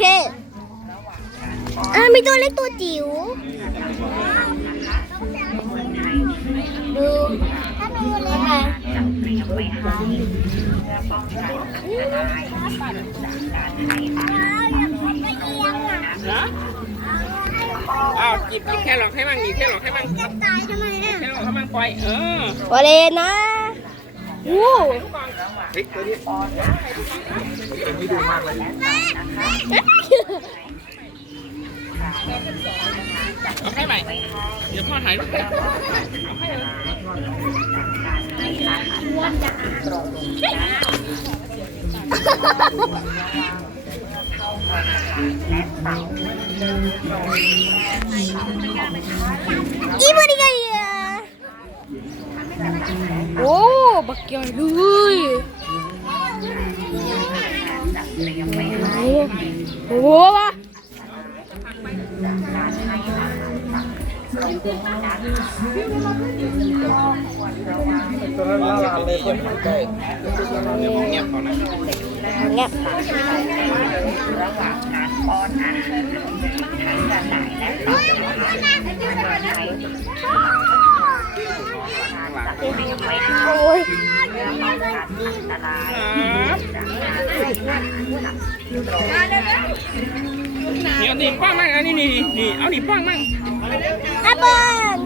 เคอ่ามีตัวเล็กตัวจิ๋ว ดูถ้าดูเลยค่ะอย่าพูดไปเอียงอะเหรออ้าวหยิบหยิบแค่หลอกให้มั่งหยิบแค่หลอกให้มั่งจะตายทำไมอะแค่หลอกให้มั่งปล่อยเออวาเลนนะวู้เฮ้ยตัวนี้ ตัวนี้ดูมากเลยเอาให้ใหม่ เดี๋ยวพ่อถ่ายรูปให้เอาให้เลยอีบริกาโอ้ บักใหญ่เลย โอ้โหวะตัวนั้นน่ารักเลยอย่าไปใกล้เดี๋ยวผมเงียบก่อนนะเงียบโอ้ย นี่เอาหนีบป้องมั่งนะนี่นี่นี่เอาหนีบป้องมั่งแอปเปิ้ล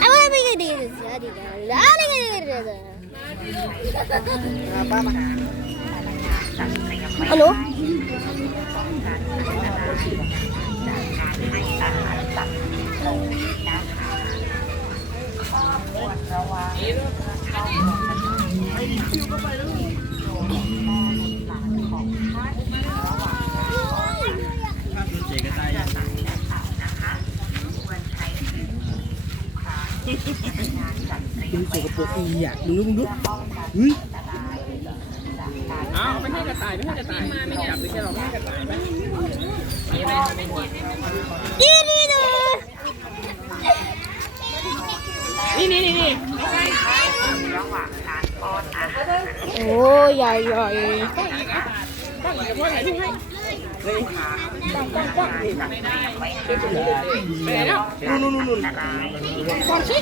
แอปเปิ้ลไม่ดีเลยสิดีเลยอะไรกันเลยฮัลโหล ดูสกปรกอีอะดูดูดูเฮ้ยเอาไม่ให้กระต่ายไม่ให้กระต่ายจับไปแค่หลอกไม่ให้กระต่ายไปนี่นี่ดู นี่นี่นี่นี่ โอ้ใหญ่ใหญ่ป้องอีกกับพ่อถ่ายรูปให้นี่ป้องป้องป้องนี่ไปแล้วนู่นนู่นนู่นป้องสิ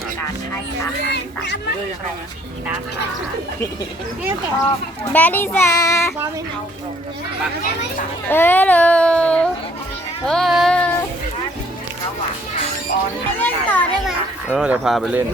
แบดดี้ซ่าเออเลยเออให้เล่นต่อได้ไหมเออเดี๋ยวพาไปเล่น